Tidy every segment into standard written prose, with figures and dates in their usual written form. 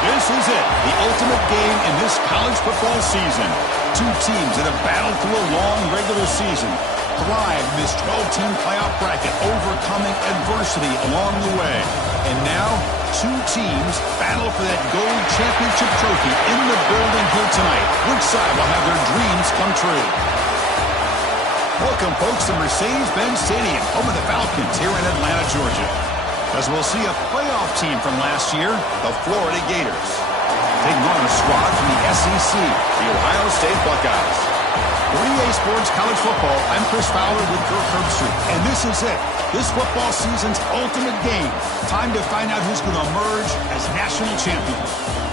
This is it, the ultimate game in this college football season. Two teams that have battled through a long regular season, thrived in this 12-team playoff bracket, overcoming adversity along the way. And now, two teams battle for that gold championship trophy in the building here tonight. Which side will have their dreams come true? Welcome, folks, to Mercedes-Benz Stadium, home of the Falcons here in Atlanta, Georgia. As we'll see a playoff team from last year, the Florida Gators, taking on a squad from the SEC, the Ohio State Buckeyes. For EA Sports College Football, I'm Chris Fowler with Kirk Herbstreit, and this is it. This football season's ultimate game. Time to find out who's going to emerge as national champion.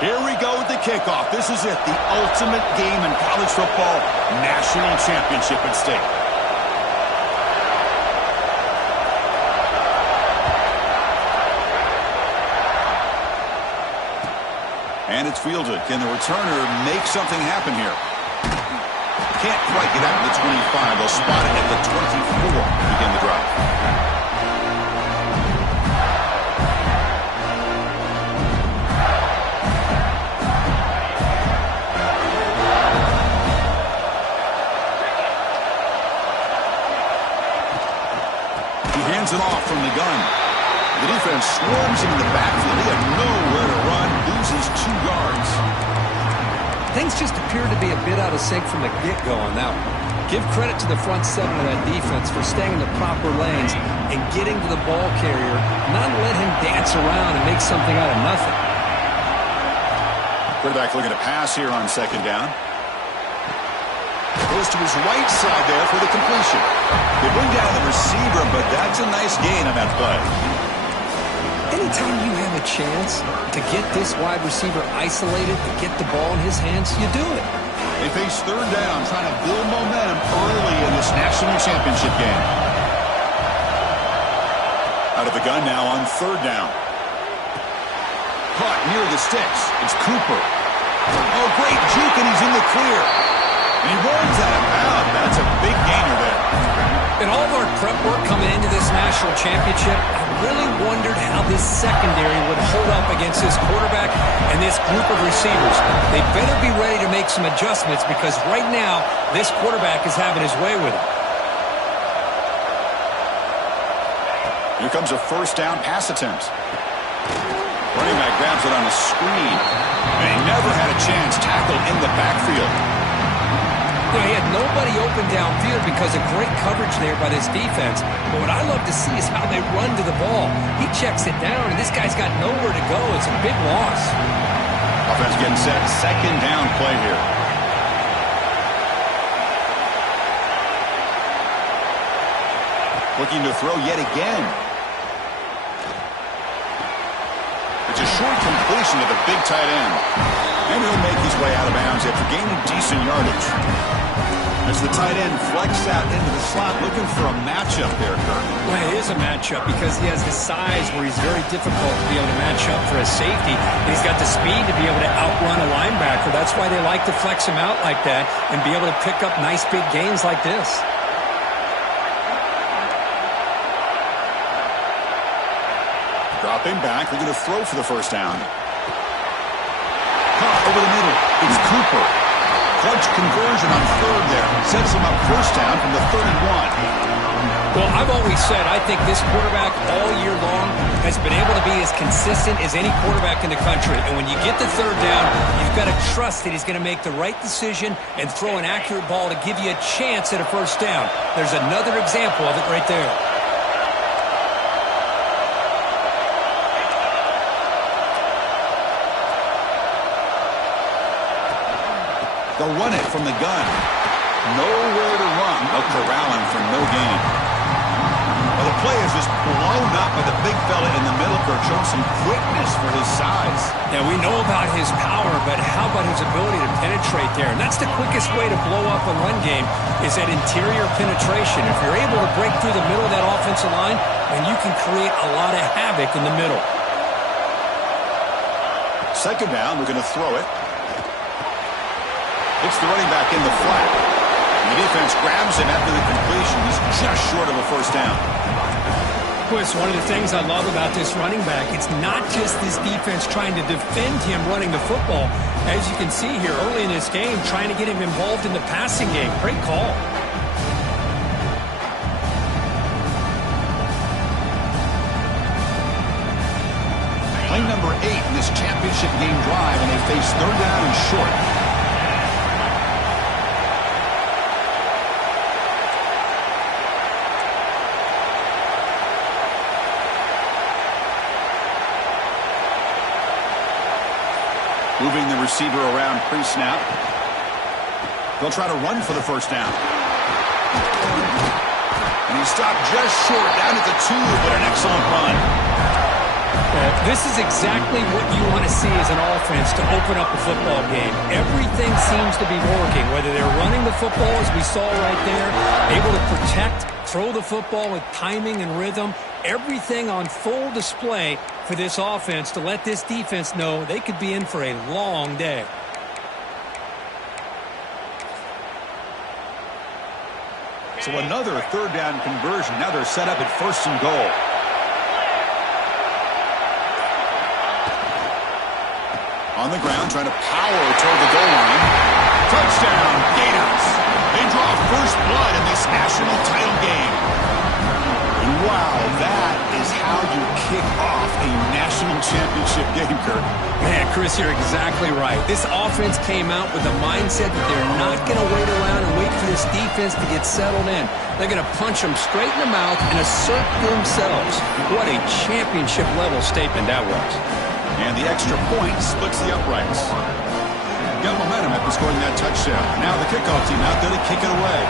Here we go with the kickoff. This is it, the ultimate game in college football, national championship at stake. And it's fielded. Can the returner make something happen here? Can't quite get out to the 25. They'll spot it at the 24 to begin the drive. Hands it off from the gun. The defense swarms him in the backfield. He had nowhere to run, loses 2 yards. Things just appear to be a bit out of sync from the get-go on that one. Give credit to the front 7 of that defense for staying in the proper lanes and getting to the ball carrier, not let him dance around and make something out of nothing. Quarterback looking to pass here on 2nd down. Goes to his right side there for the completion. They bring down the receiver, but that's a nice gain on that play. Anytime you have a chance to get this wide receiver isolated and get the ball in his hands, you do it. They face 3rd down, trying to build momentum early in this national championship game. Out of the gun now on 3rd down. Caught near the sticks. It's Cooper. Oh, great juke, and he's in the clear. And he runs out of bounds. That's a big gainer there. In all of our prep work coming into this national championship, I really wondered how this secondary would hold up against this quarterback and this group of receivers. They better be ready to make some adjustments because right now, this quarterback is having his way with it. Here comes a 1st down pass attempt. Running back grabs it on a screen. And he never had a chance tackled in the backfield. You know, he had nobody open downfield because of great coverage there by this defense. But what I love to see is how they run to the ball. He checks it down, and this guy's got nowhere to go. It's a big loss. Offense getting set. 2nd down play here. Looking to throw yet again. It's a short completion to the big tight end. And he'll make his way out of bounds after gaining decent yardage. As the tight end flexes out into the slot, looking for a matchup there, Kirk. Well, it is a matchup because he has the size where he's very difficult to be able to match up for a safety. He's got the speed to be able to outrun a linebacker. That's why they like to flex him out like that and be able to pick up nice big gains like this. Dropping back, looking to throw for the 1st down. Caught over the middle. It's Cooper. Clutch conversion on 3rd there. Sets him up 1st down from the 31. Well, I've always said I think this quarterback all year long has been able to be as consistent as any quarterback in the country. And when you get the 3rd down, you've got to trust that he's going to make the right decision and throw an accurate ball to give you a chance at a 1st down. There's another example of it right there. They'll run it from the gun. Nowhere to run. They'll corral him for no gain. Well, the play is just blown up by the big fella in the middle, Kirk, showing some quickness for his size. Yeah, we know about his power, but how about his ability to penetrate there? And that's the quickest way to blow up a run game is that interior penetration. If you're able to break through the middle of that offensive line, then you can create a lot of havoc in the middle. Second down, we're going to throw it. It's the running back in the flat. And the defense grabs him after the completion. He's just short of a first down. Chris, one of the things I love about this running back, it's not just this defense trying to defend him running the football. As you can see here early in this game, trying to get him involved in the passing game. Great call. Play number 8 in this championship game drive, and they face third down and short. Moving the receiver around pre-snap. They'll try to run for the first down. And he stopped just short, down at the 2, but an excellent run. This is exactly what you want to see as an offense to open up a football game. Everything seems to be working, whether they're running the football, as we saw right there, able to protect, throw the football with timing and rhythm, everything on full display for this offense to let this defense know they could be in for a long day. So another third down conversion. Now they're set up at first and goal. On the ground, trying to power toward the goal line. Touchdown, Gators. They draw first blood in this national title game. And wow, that is how you kick off a national championship game, Kirk. Man, Chris, you're exactly right. This offense came out with the mindset that they're not going to wait around and wait for this defense to get settled in. They're going to punch them straight in the mouth and assert themselves. What a championship-level statement that was. And the extra point splits the uprights. Got momentum after scoring that touchdown. Now the kickoff team out there to kick it away.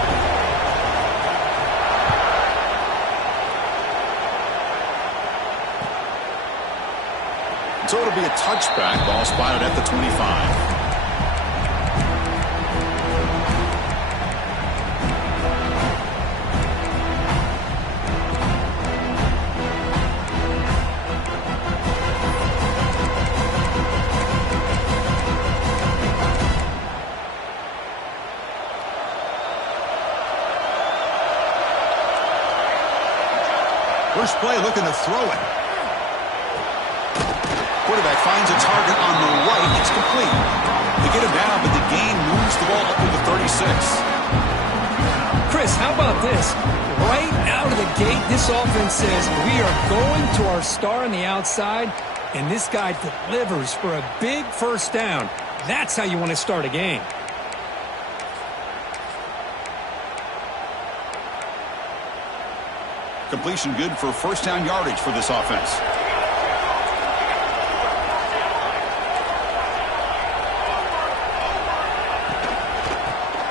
So it'll be a touchback. Ball spotted at the 25. First play looking to throw it. Quarterback finds a target on the right. It's complete. They get him down, but the gain moves the ball up to the 36. Chris, how about this? Right out of the gate, this offense says, we are going to our star on the outside, and this guy delivers for a big first down. That's how you want to start a game. Completion good for first down yardage for this offense.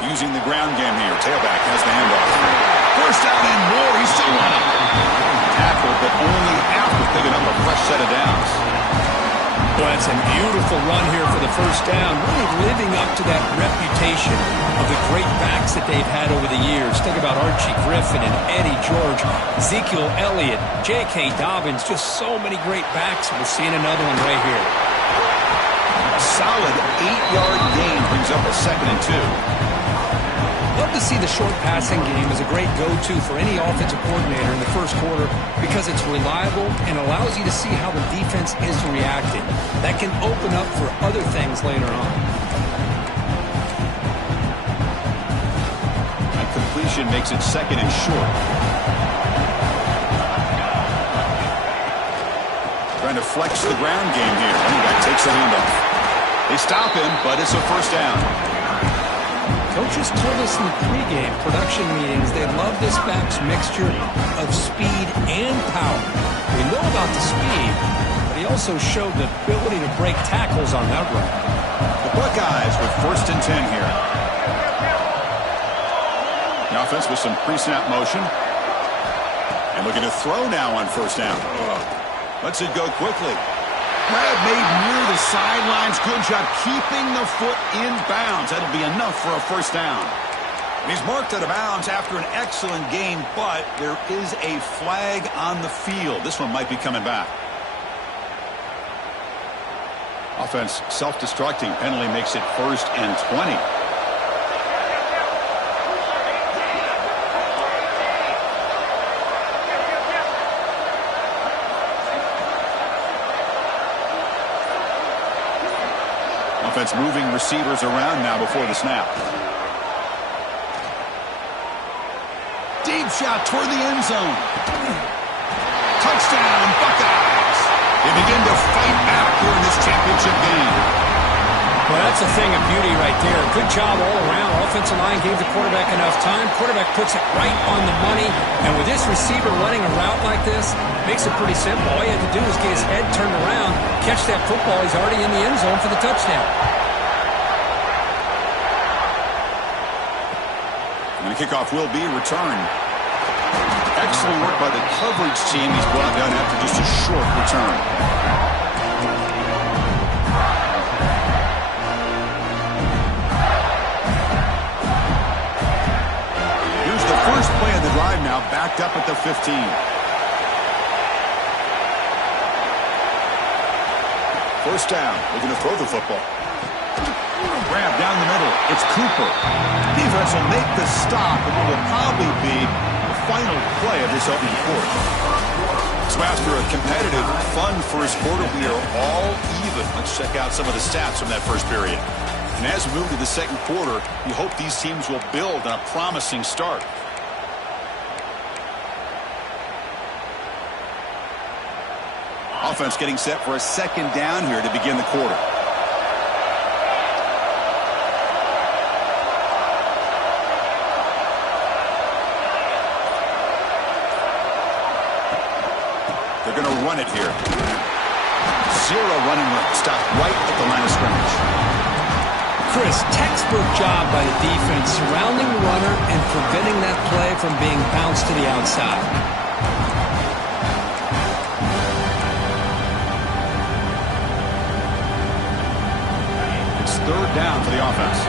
Using the ground game here. Tailback has the handoff. First down and more. He's still running. Tackle, but only after picking up a fresh set of downs. Well, that's a beautiful run here for the first down. Really living up to that reputation of the great backs that they've had over the years. Think about Archie Griffin and Eddie George, Ezekiel Elliott, J.K. Dobbins, just so many great backs. We're seeing another one right here. A solid 8-yard gain brings up a 2nd and 2. Love to see the short passing game as a great go-to for any offensive coordinator in the first quarter because it's reliable and allows you to see how the defense is reacting. That can open up for other things later on. That completion makes it 2nd and short. Trying to flex the ground game here. Running back takes the handoff. They stop him, but it's a first down. Coaches told us in the pregame production meetings they love this back's mixture of speed and power. We know about the speed, but he also showed the ability to break tackles on that run. The Buckeyes with 1st and 10 here. The offense with some pre-snap motion. And looking to throw now on first down. Lets it go quickly. Grab made near the sidelines. Good job keeping the foot in bounds. That'll be enough for a first down. And he's marked out of bounds after an excellent game, but there is a flag on the field. This one might be coming back. Offense self-destructing. Penalty makes it 1st and 20. Offense moving receivers around now before the snap. Deep shot toward the end zone. Touchdown, Buckeyes. They begin to fight back here in this championship game. Well, that's a thing of beauty right there. Good job all around. Offensive line gave the quarterback enough time. Quarterback puts it right on the money. And with this receiver running a route like this, makes it pretty simple. All you have to do is get his head turned around, catch that football. He's already in the end zone for the touchdown. And the kickoff will be returned. Excellent work by the coverage team. He's brought down after just a short return. Here's the first play of the drive now, backed up at the 15. First down, looking to throw the football. Grab down the middle. It's Cooper. Defense will make the stop, and it will probably be the final play of this opening quarter. So after a competitive, fun first quarter, we are all even. Let's check out some of the stats from that first period. And as we move to the second quarter, we hope these teams will build on a promising start. Offense getting set for a second down here to begin the quarter. They're going to run it here. Zero running room. Stop right at the line of scrimmage. Chris, textbook job by the defense surrounding the runner and preventing that play from being bounced to the outside. It's third down for the offense.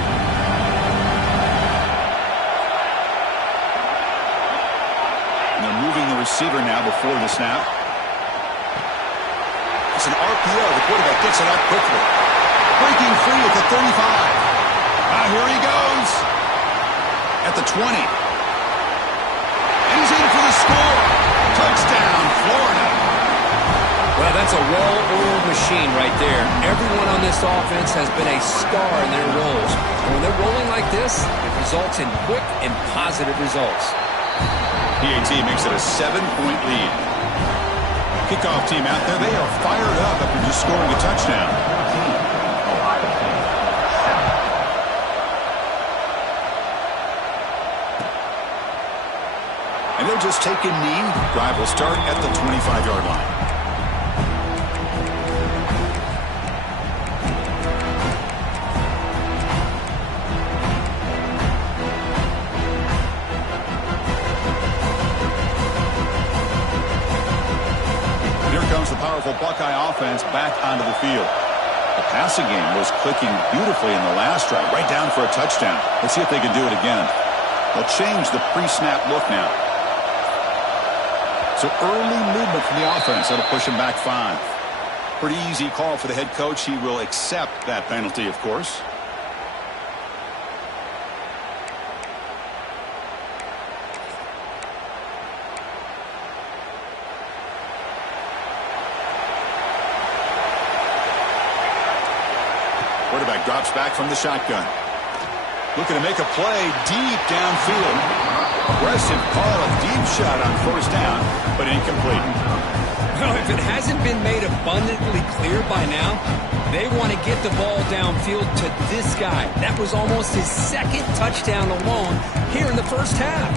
And they're moving the receiver now before the snap. It's an RPO. The quarterback gets it out quickly. Breaking free at the 35. Here he goes. At the 20. And he's in for the score. Touchdown, Florida. Well, that's a well-oiled machine right there. Everyone on this offense has been a star in their roles. And when they're rolling like this, it results in quick and positive results. PAT makes it a 7-point lead. Kickoff team out there, they are fired up after just scoring a touchdown. And they'll just take a knee. Drive will start at the 25-yard line. The powerful Buckeye offense back onto the field. The passing game was clicking beautifully in the last drive, right down for a touchdown. Let's see if they can do it again. They'll change the pre-snap look now. So early movement from the offense. That'll push him back 5. Pretty easy call for the head coach. He will accept that penalty, of course. Quarterback drops back from the shotgun. Looking to make a play deep downfield. Aggressive call, a deep shot on first down, but incomplete. Well, if it hasn't been made abundantly clear by now, they want to get the ball downfield to this guy. That was almost his second touchdown alone here in the first half.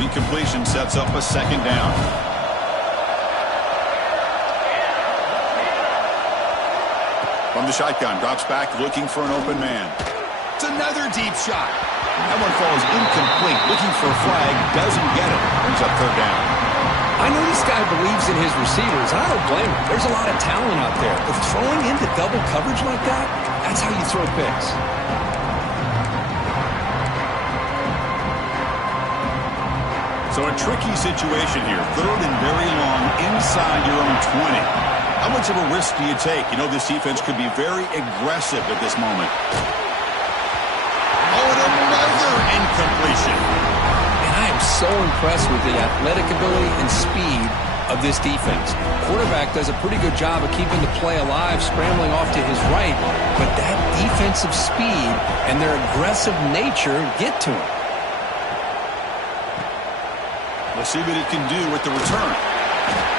Incompletion sets up a second down. From the shotgun, drops back looking for an open man. It's another deep shot. That one falls incomplete. Looking for a flag, doesn't get it. Brings up third down. I know this guy believes in his receivers, and I don't blame him. There's a lot of talent out there. But throwing into double coverage like that, that's how you throw picks. So a tricky situation here. Third and very long inside your own 20. How much of a risk do you take? You know this defense could be very aggressive at this moment. Oh, and another incompletion. And I am so impressed with the athletic ability and speed of this defense. Quarterback does a pretty good job of keeping the play alive, scrambling off to his right, but that defensive speed and their aggressive nature get to him. We'll see what he can do with the return.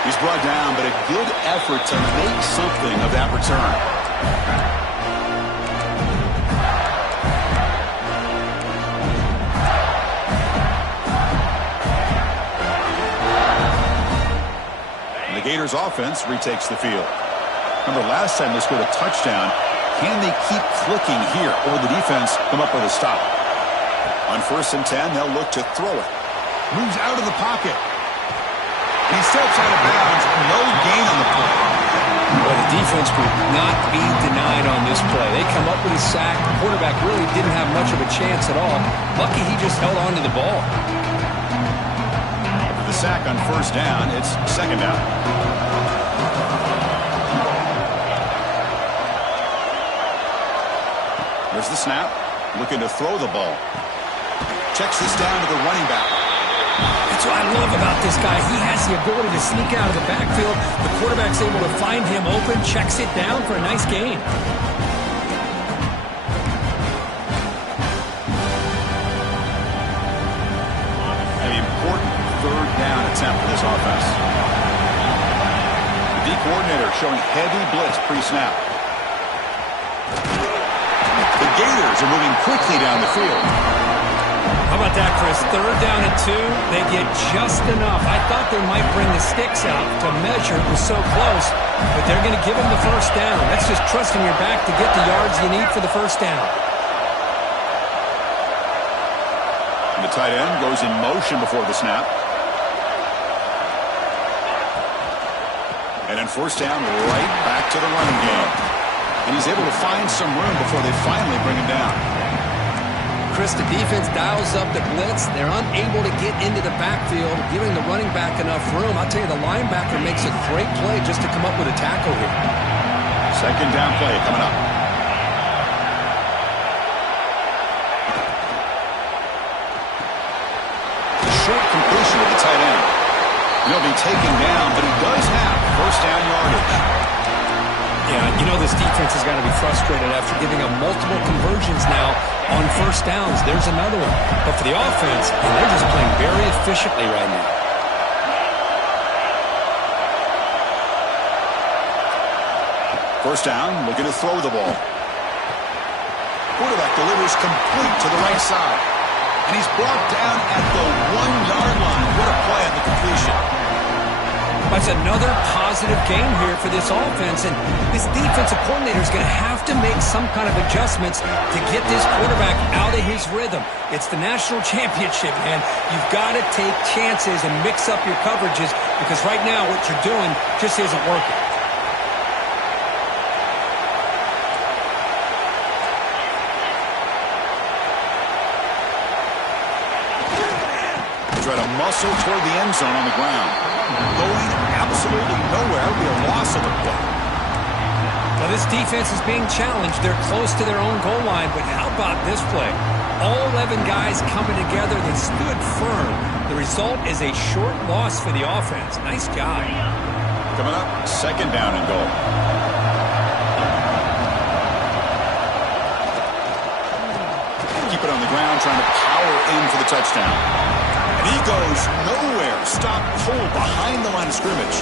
He's brought down, but a good effort to make something of that return. And the Gators offense retakes the field. Remember last time they scored a touchdown. Can they keep clicking here, or will the defense come up with a stop? On 1st and 10, they'll look to throw it. Moves out of the pocket. He steps out of bounds. No gain on the play. Well, the defense would not be denied on this play. They come up with a sack. The quarterback really didn't have much of a chance at all. Lucky he just held on to the ball. After the sack on 1st down, it's 2nd down. There's the snap. Looking to throw the ball. Checks this down to the running back. That's what I love about this guy. He has the ability to sneak out of the backfield. The quarterback's able to find him open, checks it down for a nice gain. An important 3rd down attempt for this offense. The D coordinator showing heavy blitz pre-snap. The Gators are moving quickly down the field. How about that, Chris? 3rd down and 2. They get just enough. I thought they might bring the sticks out to measure. It was so close, but they're going to give him the 1st down. That's just trusting your back to get the yards you need for the 1st down. And the tight end goes in motion before the snap. And then 1st down, right back to the running game. And he's able to find some room before they finally bring him down. Chris, the defense dials up the blitz. They're unable to get into the backfield, giving the running back enough room. I'll tell you, the linebacker makes a great play just to come up with a tackle here. 2nd down play coming up. A short completion with the tight end. He'll be taken down, but he does have 1st down yardage. Yeah, you know this defense has got to be frustrated after giving up multiple conversions now on 1st downs. There's another one. But for the offense, they're just playing very efficiently right now. First down, looking to throw the ball. Quarterback delivers complete to the right side. And he's brought down at the 1-yard line. What a play on the completion. That's another positive game here for this offense, and this defensive coordinator is going to have to make some kind of adjustments to get this quarterback out of his rhythm. It's the national championship, man. You've got to take chances and mix up your coverages because right now what you're doing just isn't working. Try to muscle toward the end zone on the ground. Going absolutely nowhere. It'll be a loss of the play. Well, this defense is being challenged. They're close to their own goal line, but how about this play? All 11 guys coming together. They stood firm. The result is a short loss for the offense. Nice job. Coming up, 2nd down and goal. Keep it on the ground, trying to power in for the touchdown. And he goes nowhere. Stopped cold behind the line of scrimmage.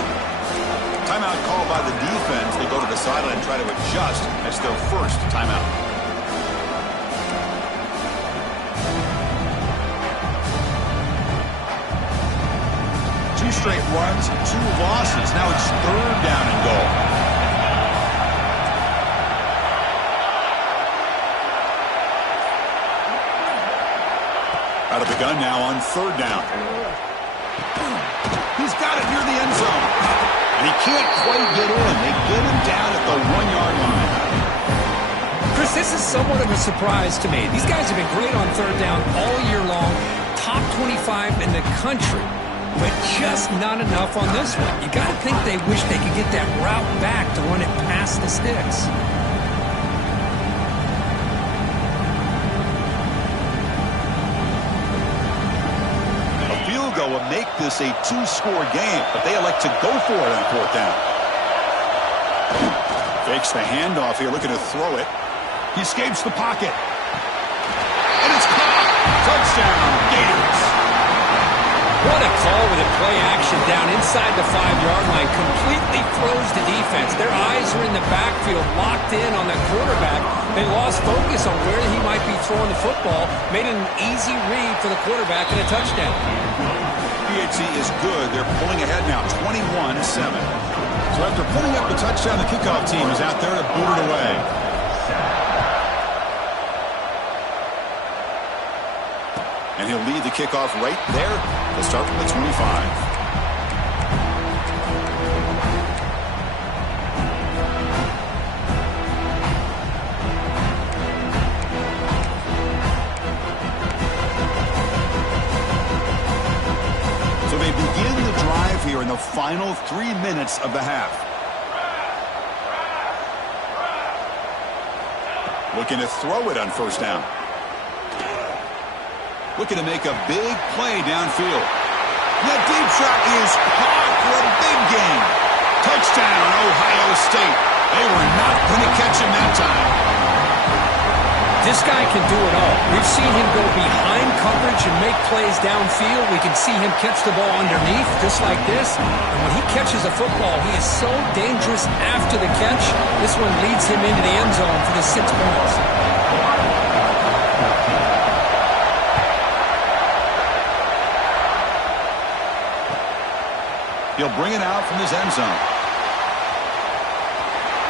Timeout called by the defense. They go to the sideline and try to adjust. That's their 1st timeout. Two straight runs, 2 losses. Now it's 3rd down and goal. Out of the gun now on third down. He's got it near the end zone. And he can't quite get in. They get him down at the 1-yard line. Chris, this is somewhat of a surprise to me. These guys have been great on third down all year long. Top 25 in the country. But just not enough on this one. You got to think they wish they could get that route back to run it past the sticks. A field goal would make this a 2-score game, but they elect to go for it on fourth down. Fakes the handoff here, looking to throw it. He escapes the pocket. And it's caught. Touchdown, Gators. What a call with a play action down inside the 5-yard line. Completely throws the defense. Their eyes are in the backfield, locked in on the quarterback. They lost focus on where he might be throwing the football. Made it an easy read for the quarterback and a touchdown. PHC is good. They're pulling ahead now, 21-7. So after putting up the touchdown, the kickoff team is out there to boot it away. And he'll lead the kickoff right there. They'll start from the 25. So they begin the drive here in the final 3 minutes of the half. Looking to throw it on first down. Looking to make a big play downfield. That deep shot is caught for a big gain. Touchdown, Ohio State. They were not going to catch him that time. This guy can do it all. We've seen him go behind coverage and make plays downfield. We can see him catch the ball underneath, just like this. And when he catches a football, he is so dangerous after the catch. This one leads him into the end zone for the 6 points. He'll bring it out from his end zone.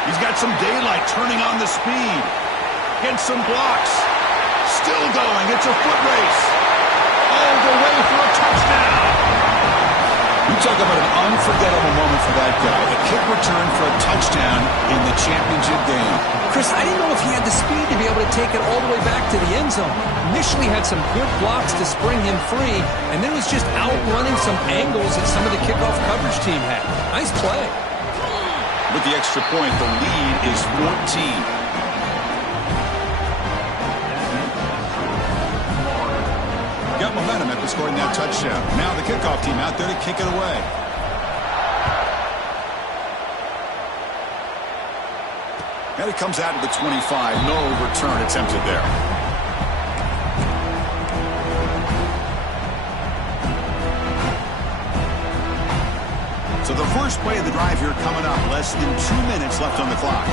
He's got some daylight turning on the speed. Gets some blocks. Still going. It's a foot race. All the way for a touchdown. You talk about an unforgettable moment for that guy. A kick return for a touchdown in the championship game. Chris, I didn't know if he had the speed to be able to take it all the way back to the end zone. Initially had some good blocks to spring him free, and then was just outrunning some angles that some of the kickoff coverage team had. Nice play. With the extra point, the lead is 14. Got momentum after scoring that touchdown. Now the kickoff team out there to kick it away. And it comes out to the 25. No return attempted there. So the first play of the drive here coming up. Less than 2 minutes left on the clock.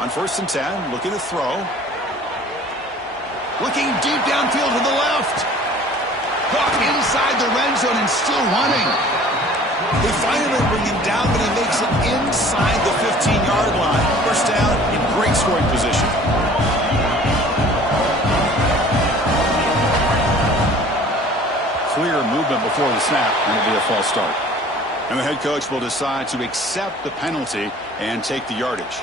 On 1st and 10, looking to throw. Looking deep downfield to the left. Caught inside the red zone and still running. They finally bring him down, but he makes it inside the 15-yard line. First down in great scoring position. Clear movement before the snap, and it'll be a false start. And the head coach will decide to accept the penalty and take the yardage.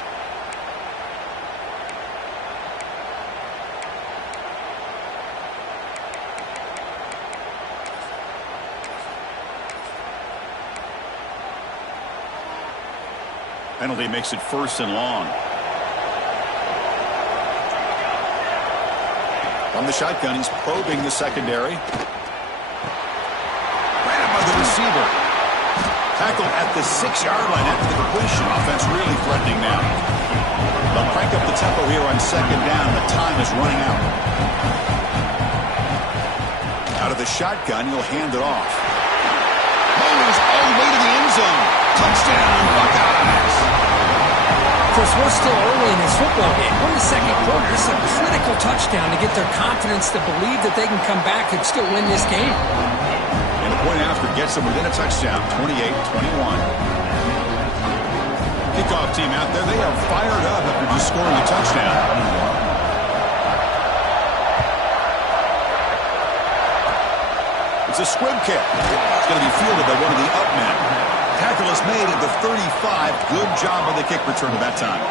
Penalty makes it 1st and long. From the shotgun, he's probing the secondary. Ran by the receiver. Tackle at the 6-yard line after the completion. Offense really threatening now. They'll crank up the tempo here on 2nd down. The time is running out. Out of the shotgun, he'll hand it off. Moves all the way to the end zone. Touchdown, Buckeyes. Of course, we're still early in this football game. We're in the 2nd quarter. This is a critical touchdown to get their confidence to believe that they can come back and still win this game. And the point after gets them within a touchdown, 28-21. Kickoff kickoff team out there, they are fired up after just scoring a touchdown. It's a squib kick. It's going to be fielded by one of the up men. Tackle is made at the 35. Good job on the kick return at that time.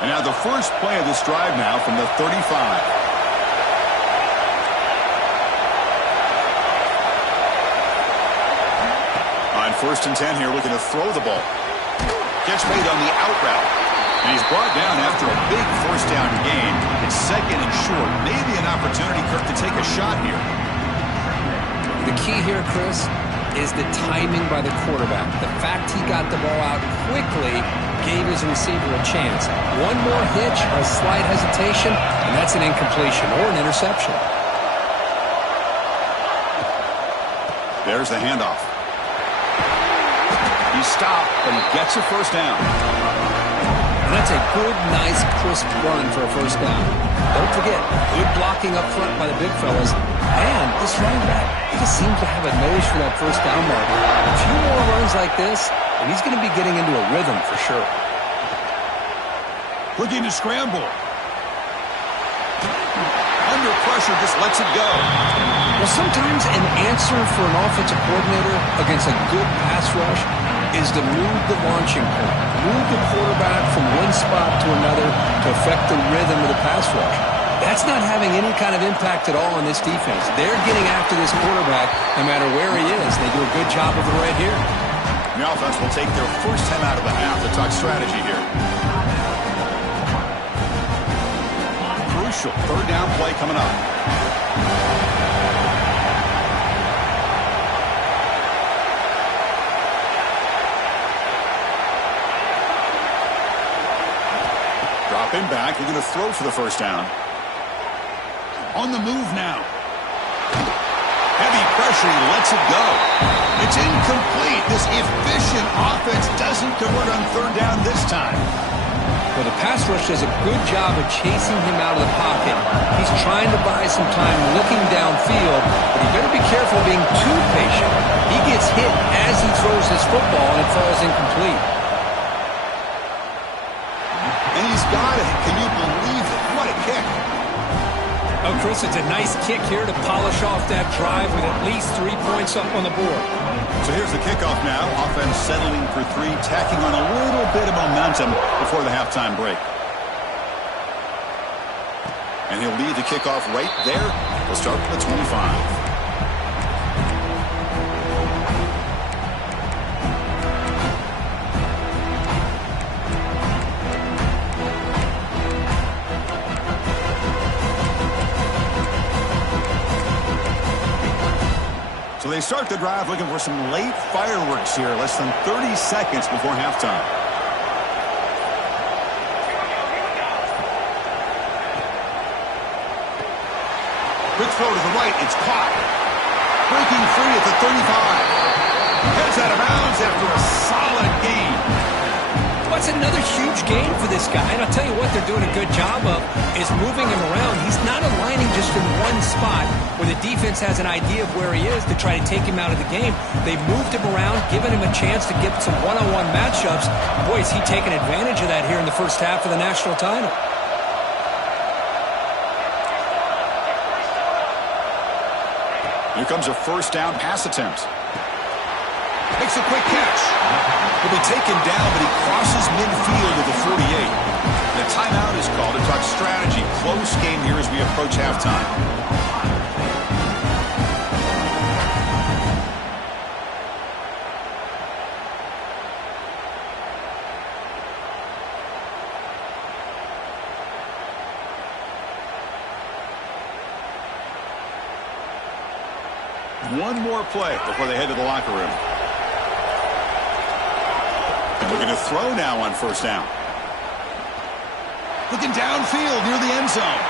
And now the first play of this drive now from the 35. On 1st and 10 here, looking to throw the ball. Catch made on the out route. And he's brought down after a big first down gain. It's 2nd and short. Maybe an opportunity, Kirk, to take a shot here. The key here, Chris, is the timing by the quarterback. The fact he got the ball out quickly gave his receiver a chance. One more hitch or a slight hesitation, and that's an incompletion or an interception. There's the handoff. He stopped, but he gets a first down. And that's a good, nice, crisp run for a first down. Don't forget, good blocking up front by the big fellas. And this running back, he just seems to have a nose for that first down marker. A few more runs like this, and he's going to be getting into a rhythm for sure. Looking to scramble. Under pressure, just lets it go. Well, sometimes an answer for an offensive coordinator against a good pass rush is to move the launching point, move the quarterback from one spot to another to affect the rhythm of the pass rush. That's not having any kind of impact at all on this defense. They're getting after this quarterback no matter where he is. They do a good job of it right here. The offense will take their first time out of the half to talk strategy here. Crucial 3rd down play coming up. Dropping back, they're going to throw for the first down. On the move now. Heavy pressure, he lets it go. It's incomplete. This efficient offense doesn't convert on 3rd down this time. Well, the pass rush does a good job of chasing him out of the pocket. He's trying to buy some time looking downfield, but he better be careful being too patient. He gets hit as he throws his football, and it falls incomplete. And he's got it. Can you believe it? What a kick. Oh, Chris, it's a nice kick here to polish off that drive with at least 3 points up on the board. So here's the kickoff now. Offense settling for 3, tacking on a little bit of momentum before the halftime break. And he'll lead the kickoff right there. We'll start from the 25. So they start the drive looking for some late fireworks here, less than 30 seconds before halftime. Quick throw to the right, it's caught. Breaking free at the 35. Heads out of bounds after a solid gain. What's another huge gain for this guy? And I'll tell you what they're doing a good job of is moving him around. He's not aligning just in one spot where the defense has an idea of where he is to try to take him out of the game. They've moved him around, given him a chance to get some one-on-one matchups. Boy, is he taking advantage of that here in the first half of the national title. Here comes a first down pass attempt. Makes a quick catch. He'll be taken down, but he crosses midfield at the 48. The timeout is called to talk strategy. Close game here as we approach halftime. One more play before they head to the locker room. And looking to throw now on first down. Looking downfield near the end zone.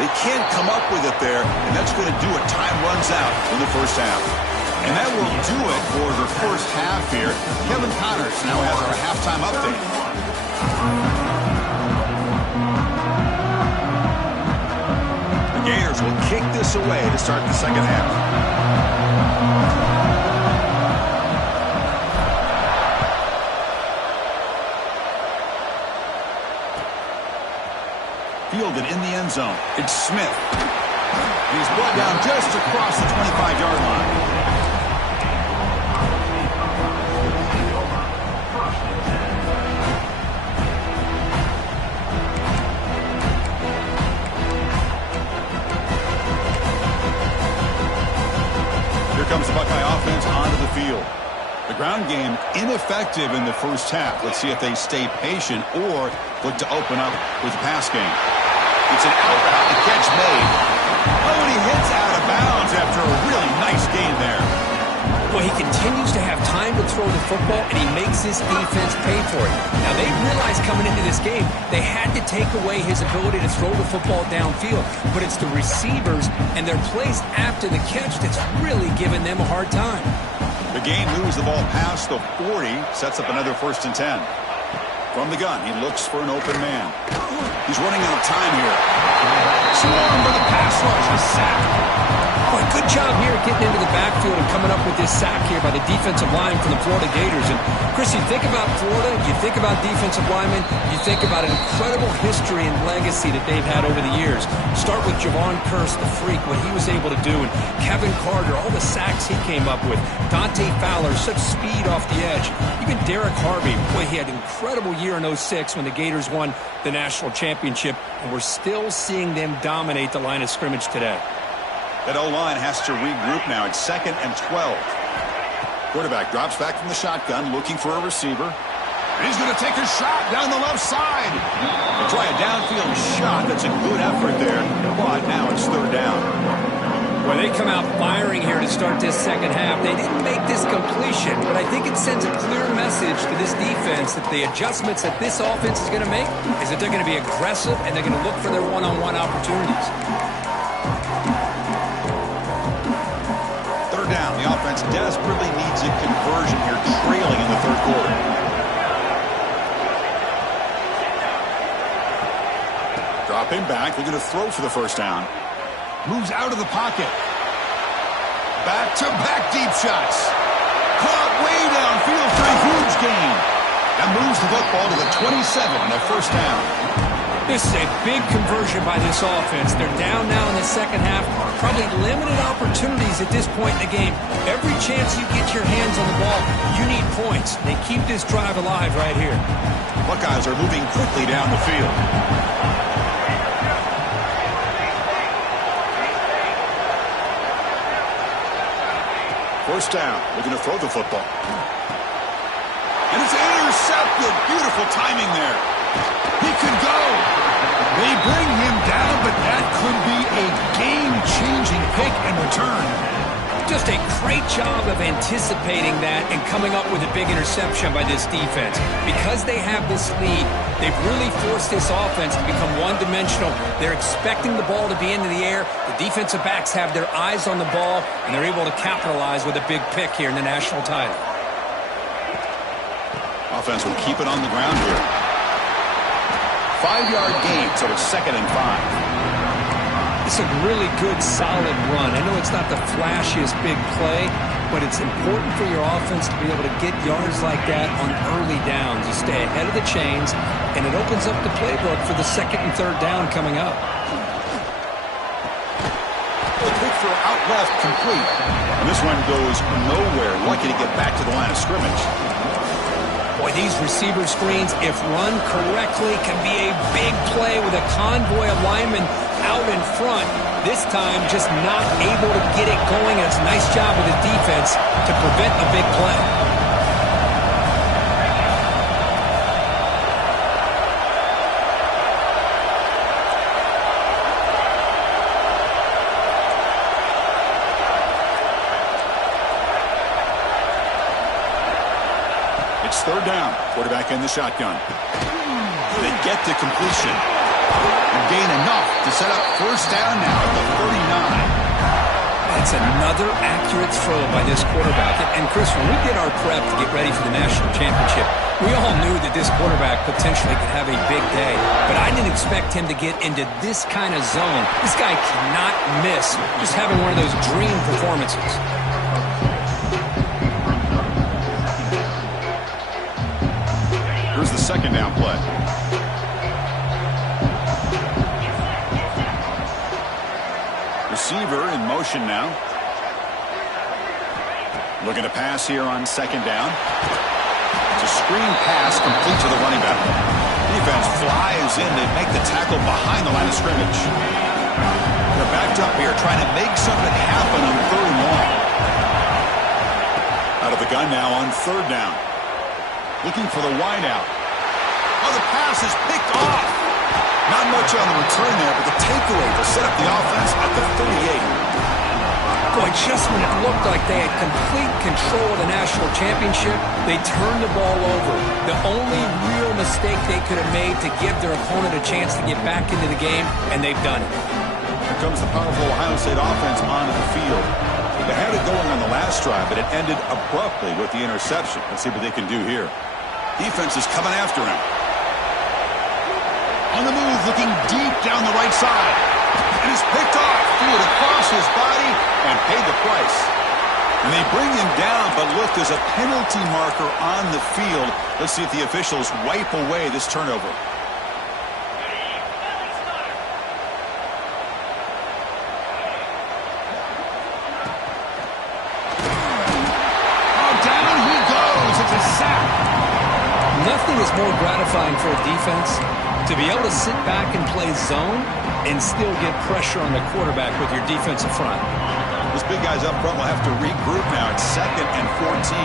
They can't come up with it there, and that's going to do it. Time runs out in the first half. And that will do it for the first half here. Kevin Connors now has our halftime update. Gators will kick this away to start the second half. Fielded in the end zone. It's Smith. He's brought down just across the 25-yard line. Here comes the Buckeye offense onto the field. The ground game ineffective in the first half. Let's see if they stay patient or look to open up with the pass game. It's an out route. The catch made. Oh, and he hits out of bounds after a really nice gain there. Well, he continues to have time to throw the football, and he makes his defense pay for it. Now, they realized coming into this game they had to take away his ability to throw the football downfield, but it's the receivers and their plays after the catch that's really giving them a hard time. The game moves the ball past the 40, sets up another 1st and 10. From the gun, he looks for an open man. He's running out of time here. Swarm for the pass rush, a sack. Boy, good job here getting into the backfield and coming up with this sack here by the defensive line from the Florida Gators. And, Chris, you think about Florida, you think about defensive linemen, you think about an incredible history and legacy that they've had over the years. Start with Javon Kearse, the freak, what he was able to do, and Kevin Carter, all the sacks he came up with. Dante Fowler, such speed off the edge. Even Derek Harvey, boy, he had an incredible year in 06 when the Gators won the national championship, and we're still seeing them dominate the line of scrimmage today. That O-line has to regroup now. It's 2nd and 12. Quarterback drops back from the shotgun, looking for a receiver. And he's going to take a shot down the left side. They try a downfield shot. That's a good effort there. But now it's 3rd down. Well, they come out firing here to start this second half. They didn't make this completion, but I think it sends a clear message to this defense that the adjustments that this offense is going to make is that they're going to be aggressive and they're going to look for their one-on-one opportunities. Down. The offense desperately needs a conversion here, trailing in the 3rd quarter. Dropping back, they're going to throw for the 1st down. Moves out of the pocket. Back-to-back deep shots. Caught way downfield for a huge gain. That moves the football to the 27 and a 1st down. This is a big conversion by this offense. They're down now in the second half. Probably limited opportunities at this point in the game. Every chance you get your hands on the ball, you need points. They keep this drive alive right here. Buckeyes are moving quickly down the field. First down. Looking to throw the football. And it's intercepted. Beautiful timing there. He could go. They bring him down, but that could be a game-changing pick and return. Just a great job of anticipating that and coming up with a big interception by this defense. Because they have this lead, they've really forced this offense to become one-dimensional. They're expecting the ball to be into the air. The defensive backs have their eyes on the ball, and they're able to capitalize with a big pick here in the national title. Offense will keep it on the ground here. 5-yard gain, so it's 2nd and 5. It's a really good, solid run. I know it's not the flashiest big play, but it's important for your offense to be able to get yards like that on early downs. You stay ahead of the chains, and it opens up the playbook for the 2nd and 3rd down coming up. The pick for out left complete. And this one goes nowhere. Lucky to get back to the line of scrimmage. Boy, these receiver screens, if run correctly, can be a big play with a convoy of linemen out in front. This time, just not able to get it going. It's a nice job with the defense to prevent a big play. It's 3rd down. Quarterback in the shotgun. They get the completion. And gain enough to set up 1st down now at the 39. It's another accurate throw by this quarterback. And Chris, when we did our prep to get ready for the national championship, we all knew that this quarterback potentially could have a big day. But I didn't expect him to get into this kind of zone. This guy cannot miss. Just having one of those dream performances. Here's the second down play. Receiver in motion now. Looking to pass here on second down. It's a screen pass complete to the running back. Defense flies in to make the tackle behind the line of scrimmage. They're backed up here trying to make something happen on third and long. Out of the gun now on third down. Looking for the wide out. Oh, the pass is picked off. Not much on the return there, but the takeaway to set up the offense at the 38. Boy, just when it looked like they had complete control of the national championship, they turned the ball over. The only real mistake they could have made to give their opponent a chance to get back into the game, and they've done it. Here comes the powerful Ohio State offense onto the field. They had it going on the last drive, but it ended abruptly with the interception. Let's see what they can do here. Defense is coming after him. On the move, looking deep down the right side. And it's picked off. Threw it across his body and paid the price. And they bring him down, but look, there's a penalty marker on the field. Let's see if the officials wipe away this turnover. Oh, down he goes. It's a sack. Nothing is more gratifying for a defense to be able to sit back and play zone and still get pressure on the quarterback with your defensive front. Those big guys up front will have to regroup now. It's 2nd and 14.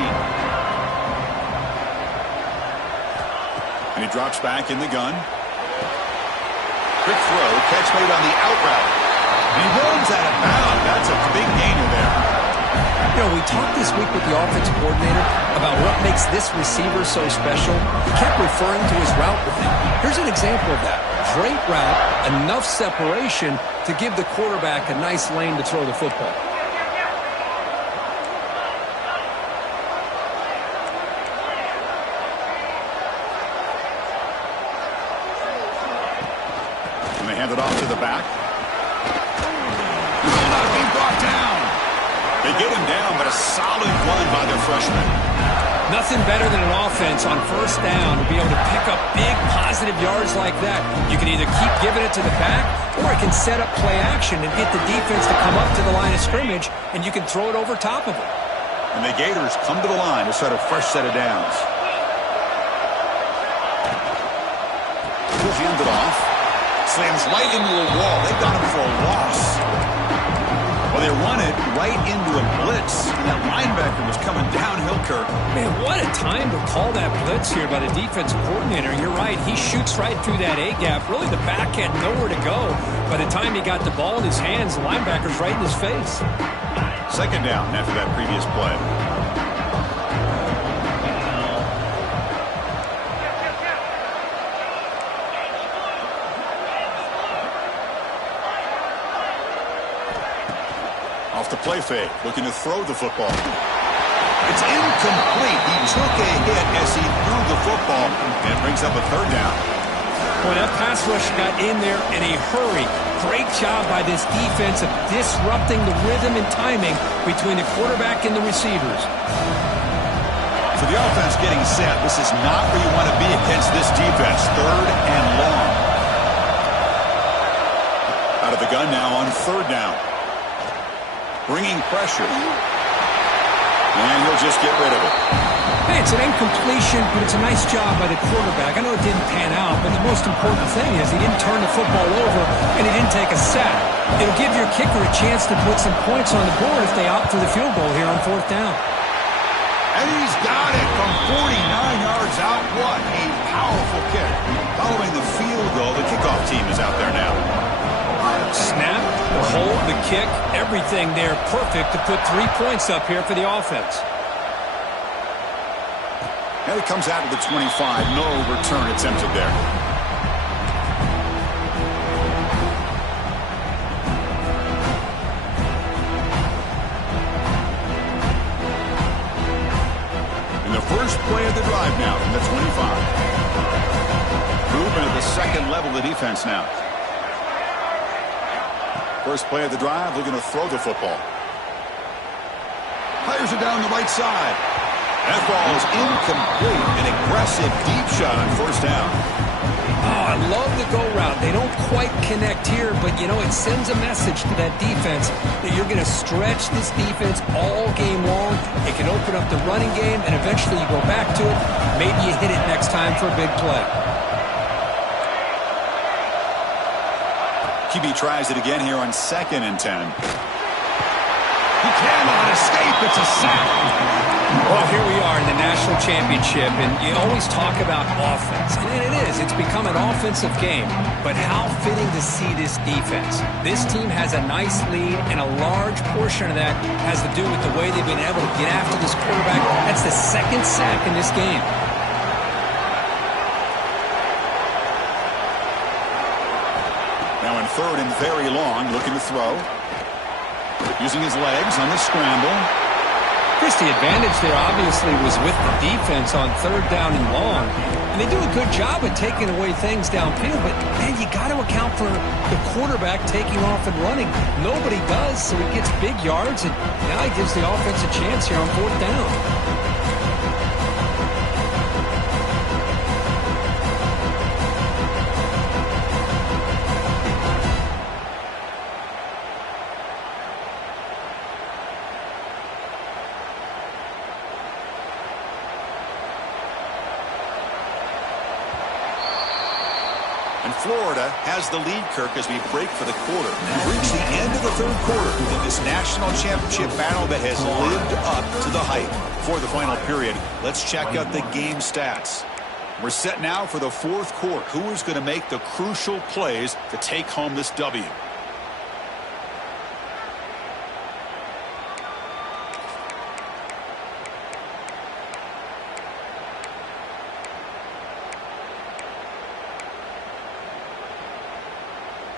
And he drops back in the gun. Quick throw, catch made on the out route. And he runs out of bounds. That's a big gainer there. You know, we talked this week with the offensive coordinator about what makes this receiver so special. He kept referring to his route with him. Here's an example of that. Great route, enough separation to give the quarterback a nice lane to throw the football. And they hand it off to the back. Not being brought down. They get him down, but a solid run by the freshman. Nothing better than an offense on first down to be able to pick up big positive yards like that. You can either keep giving it to the back, or it can set up play action and get the defense to come up to the line of scrimmage, and you can throw it over top of them. And the Gators come to the line to start a fresh set of downs. He'll hand it off. Slams right into a wall. They got him for a loss. Well, they run it right into a blitz. And that linebacker was coming downhill, Kirk. Man, what a time to call that blitz here by the defensive coordinator. You're right. He shoots right through that A-gap. Really, the back had nowhere to go. By the time he got the ball in his hands, the linebacker's right in his face. Second down after that previous play. Off the play fake, looking to throw the football. It's incomplete. He took a hit as he threw the football, and it brings up a third down. Boy, that pass rush got in there in a hurry. Great job by this defense of disrupting the rhythm and timing between the quarterback and the receivers. For the offense getting set, this is not where you want to be against this defense. Third and long. Out of the gun now on third down. Bringing pressure. And he'll just get rid of it. Hey, it's an incompletion, but it's a nice job by the quarterback. I know it didn't pan out, but the most important thing is he didn't turn the football over and he didn't take a sack. It'll give your kicker a chance to put some points on the board if they opt for the field goal here on fourth down. And he's got it from 49 yards out. What a powerful kick. Following the field goal, the kickoff team is out there now. Snap, the hold, the kick, everything there perfect to put 3 points up here for the offense. And it comes out to the 25. No return attempted there. drive now from the 25. Movement at the second level of the defense now. First play of the drive, looking to throw the football. Fires it down the right side. That ball is incomplete. An aggressive deep shot on first down. Oh, I love the go route. They don't quite connect here, but, you know, it sends a message to that defense that you're going to stretch this defense all game long. It can open up the running game, and eventually you go back to it. Maybe you hit it next time for a big play. QB tries it again here on 2nd and 10. He cannot escape. It's a sack. Well, here we are in the national championship, and you always talk about offense. And it is. It's become an offensive game. But how fitting to see this defense. This team has a nice lead, and a large portion of that has to do with the way they've been able to get after this quarterback. That's the 2nd sack in this game. Now in 3rd and very long, looking to throw. Using his legs on the scramble. Chris, the advantage there obviously was with the defense on 3rd down and long. And they do a good job at taking away things downfield, but, man, you got to account for the quarterback taking off and running. Nobody does, so he gets big yards, and now he gives the offense a chance here on 4th down. Florida has the lead, Kirk, as we break for the quarter. We've reached the end of the 3rd quarter in this national championship battle that has lived up to the hype. For the final period, let's check out the game stats. We're set now for the 4th quarter. Who is going to make the crucial plays to take home this W?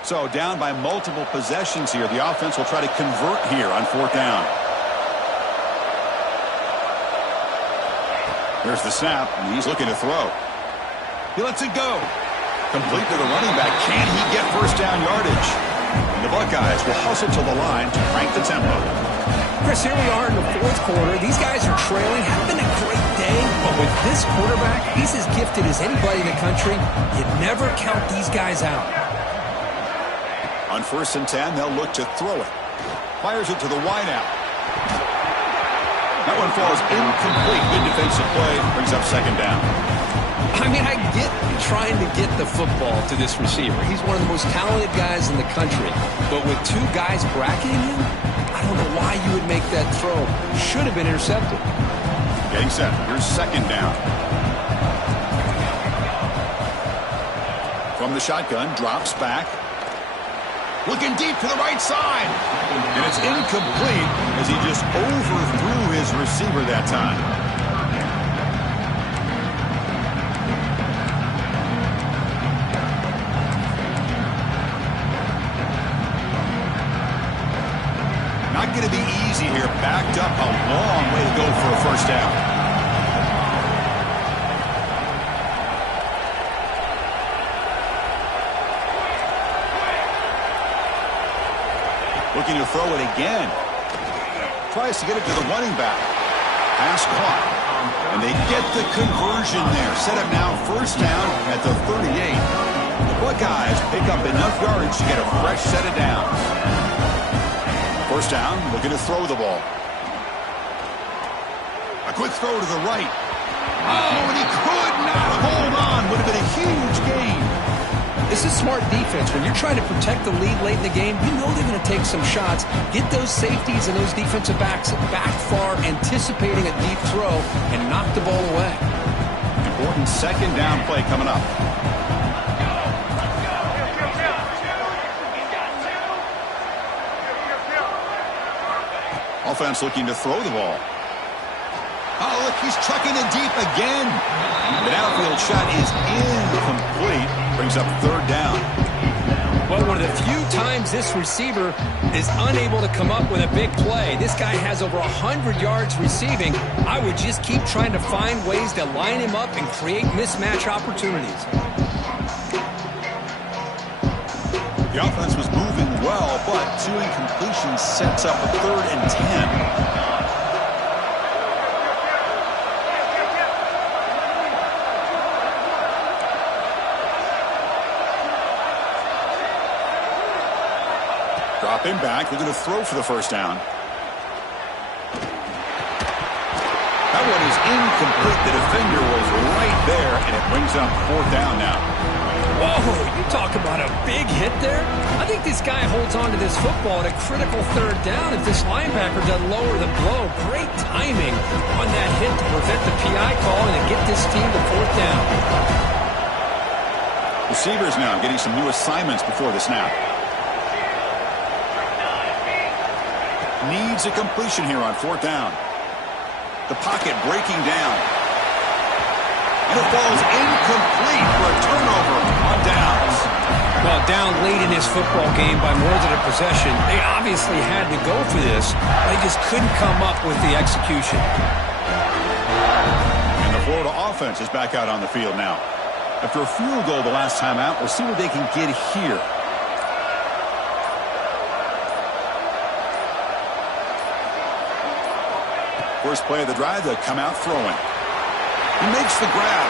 So down by multiple possessions here. The offense will try to convert here on 4th down. There's the snap, and he's looking to throw. He lets it go. Complete to the running back. Can he get first down yardage? And the Buckeyes will hustle to the line to crank the tempo. Chris, here we are in the 4th quarter. These guys are trailing, having a great day, but with this quarterback, he's as gifted as anybody in the country. You never count these guys out. On 1st and 10, they'll look to throw it. Fires it to the wideout. That one falls incomplete. Good defensive play. Brings up 2nd down. I mean, I get trying to get the football to this receiver. He's one of the most talented guys in the country. But with 2 guys bracketing him, I don't know why you would make that throw. Should have been intercepted. Getting set. Here's 2nd down. From the shotgun, drops back. Looking deep to the right side. And it's incomplete as he just overthrew his receiver that time. Not going to be easy here. Backed up a long way to go for a first down. Looking to throw it again. Tries to get it to the running back. Pass caught. And they get the conversion there. Set up now 1st down at the 38. The Buckeyes pick up enough yardage to get a fresh set of downs. 1st down, looking to throw the ball. A quick throw to the right. Oh, and he could not hold on. Would have been a huge gain. This is smart defense. When you're trying to protect the lead late in the game, you know they're going to take some shots. Get those safeties and those defensive backs back far, anticipating a deep throw, and knock the ball away. Important 2nd down play coming up. Offense looking to throw the ball. Oh, look, he's chucking it deep again. The outfield shot is incomplete. Brings up 3rd down. Well, one of the few times this receiver is unable to come up with a big play. This guy has over 100 yards receiving. I would just keep trying to find ways to line him up and create mismatch opportunities. The offense was moving well, but 2 incompletions sets up a 3rd and 10. Dropping back, looking to throw for the first down. That one is incomplete. The defender was right there, and it brings up 4th down now. Whoa, you talk about a big hit there. I think this guy holds on to this football at a critical 3rd down if this linebacker doesn't lower the blow. Great timing on that hit to prevent the PI call and to get this team to 4th down. Receivers now getting some new assignments before the snap. Needs a completion here on 4th down. The pocket breaking down. And it falls incomplete for a turnover on downs. Well, down late in this football game by more than a possession, they obviously had to go for this. They just couldn't come up with the execution. And the Florida offense is back out on the field now. After a field goal the last time out, we'll see what they can get here. First play of the drive, they'll come out throwing. He makes the grab.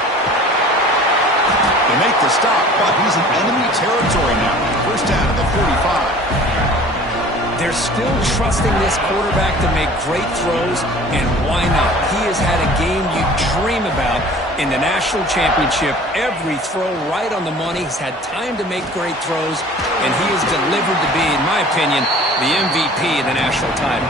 They make the stop, but he's in enemy territory now. First down at the 45. They're still trusting this quarterback to make great throws, and why not? He has had a game you dream about in the national championship. Every throw right on the money. He's had time to make great throws, and he has delivered to be, in my opinion, the MVP of the national title.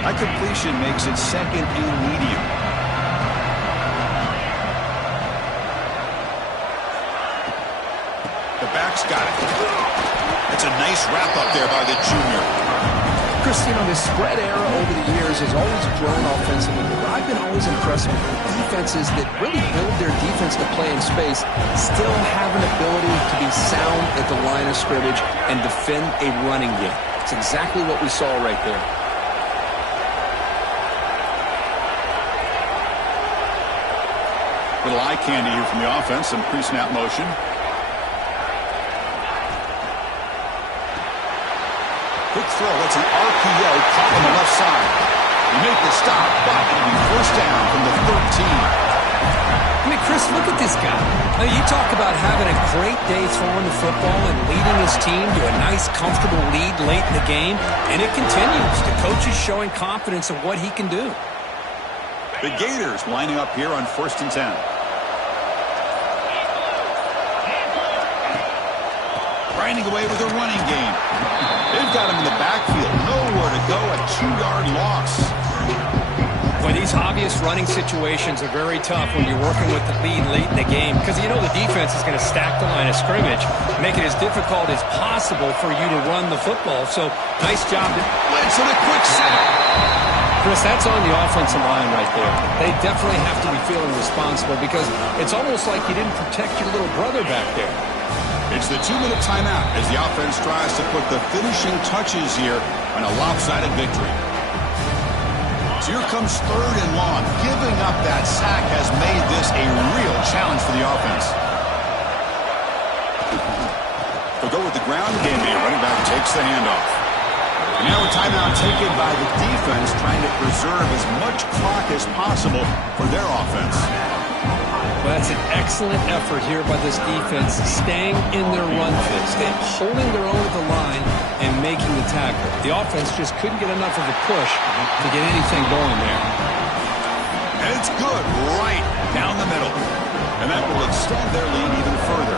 That completion makes it 2nd and medium. The back's got it. That's a nice wrap up there by the junior. Chris, you know, this spread era over the years has always grown offensively, but I've been always impressed with defenses that really build their defense to play in space, still have an ability to be sound at the line of scrimmage and defend a running game. It's exactly what we saw right there. Little eye candy here from the offense. Some pre-snap motion. Quick throw. That's an RPO caught on the left side. He made the stop, but it'll be first down from the 13. I mean, Chris, look at this guy. Now, you talk about having a great day throwing the football and leading his team to a nice, comfortable lead late in the game, and it continues. The coach is showing confidence of what he can do. The Gators lining up here on 1st and 10. Grinding away with a running game. They've got him in the backfield. Nowhere to go. A 2-yard loss. Well, these obvious running situations are very tough when you're working with the lead late in the game because you know the defense is going to stack the line of scrimmage, make it as difficult as possible for you to run the football. So, nice job. Blitz and a quick sack. Chris, that's on the offensive line right there. They definitely have to be feeling responsible because it's almost like you didn't protect your little brother back there. It's the 2-minute timeout as the offense tries to put the finishing touches here on a lopsided victory. So here comes 3rd and long. Giving up that sack has made this a real challenge for the offense. They'll go with the ground game here. Running back takes the handoff. And now a timeout taken by the defense, trying to preserve as much clock as possible for their offense. Well, that's an excellent effort here by this defense, staying in their run fit, holding their own at the line and making the tackle. The offense just couldn't get enough of a push to get anything going there. And it's good right down the middle. And that will extend their lead even further.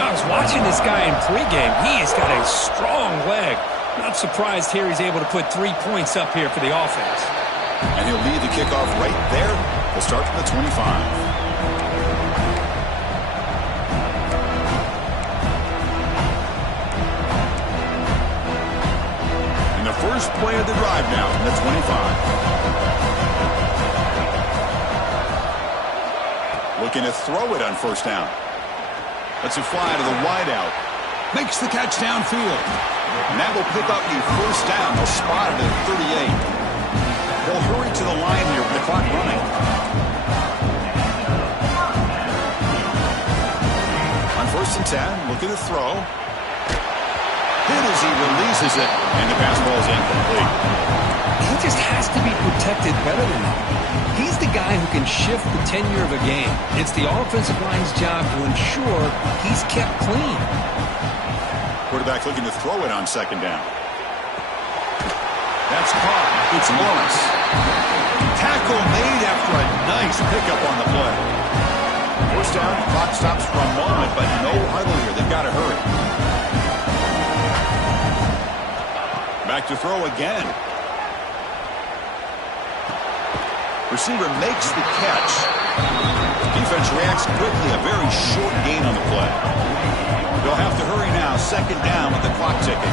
I was watching this guy in pregame. He has got a strong leg. Not surprised here he's able to put 3 points up here for the offense. And he'll lead the kickoff right there. We'll start from the 25. first play of the drive now from the 25. Looking to throw it on first down. Lets it fly to the wideout. Makes the catch downfield. And that will pick up the first down. They'll spot it at 38. They'll hurry to the line here with the clock running. On first and 10, looking to throw. Hit as he releases it, and the pass ball is incomplete. He just has to be protected better than that. He's the guy who can shift the tenure of a game. It's the offensive line's job to ensure he's kept clean. Quarterback looking to throw it on second down. That's caught. It's Lawrence. Tackle made after a nice pickup on the play. First down, clock stops for a moment, but no huddle here. They've got to hurry. Back to throw again. Receiver makes the catch. Defense reacts quickly. A very short gain on the play. They'll have to hurry now. Second down with the clock ticking.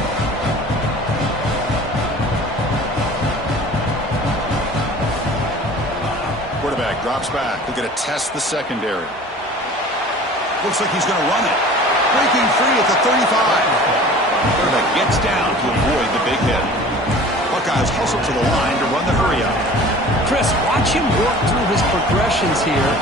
Quarterback drops back. They're going to test the secondary. Looks like he's going to run it. Breaking free at the 35. Quarterback gets down to avoid the big hit. Buckeyes hustle to the line to run the hurry up. Chris, watch him work through his progressions here.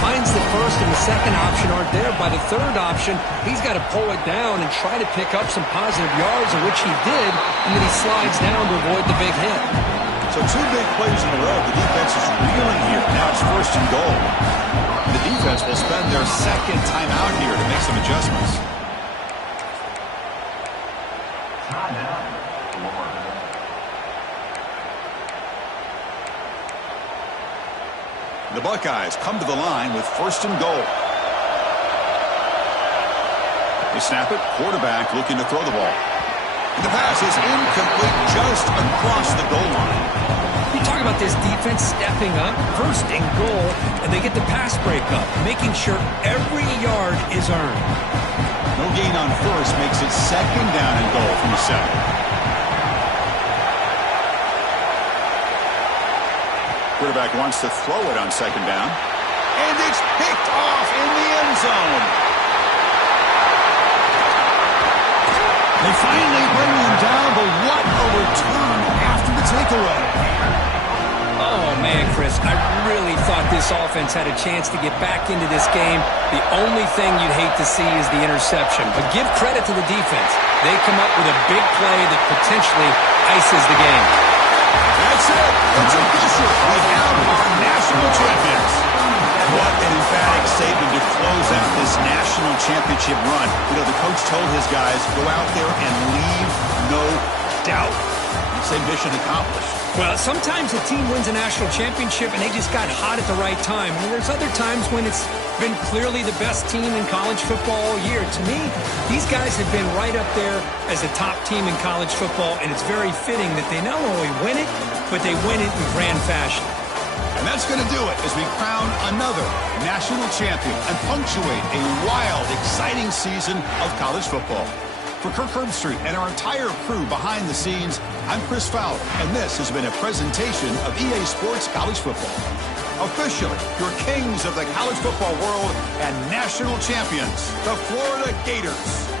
Finds the first and the second option aren't there. By the third option, he's got to pull it down and try to pick up some positive yards, of which he did, and then he slides down to avoid the big hit. So two big plays in a row. The defense is reeling here. Now it's first and goal. The defense will spend their second time out here to make some adjustments. The Buckeyes come to the line with first and goal. They snap it. Quarterback looking to throw the ball. And the pass is incomplete just across the goal line. You talk about this defense stepping up, first and goal, and they get the pass breakup, making sure every yard is earned. No gain on first makes it second down and goal from the 7. Quarterback wants to throw it on second down. And it's picked off in the end zone. They finally bring him down, but what a return after the takeaway. Oh, man, Chris, I really thought this offense had a chance to get back into this game. The only thing you'd hate to see is the interception. But give credit to the defense. They come up with a big play that potentially ices the game. That's it. It's official. We have our national champions. What an emphatic statement to close out this national championship run. You know, the coach told his guys, go out there and leave no doubt. He'd say mission accomplished. Well, sometimes a team wins a national championship and they just got hot at the right time. And there's other times when it's been clearly the best team in college football all year. To me, these guys have been right up there as a top team in college football, and it's very fitting that they not only win it, but they win it in grand fashion. And that's going to do it as we crown another national champion and punctuate a wild, exciting season of college football. For Kirk Herbstreit and our entire crew behind the scenes, I'm Chris Fowler, and this has been a presentation of EA Sports College Football. Officially, your kings of the college football world and national champions, the Florida Gators.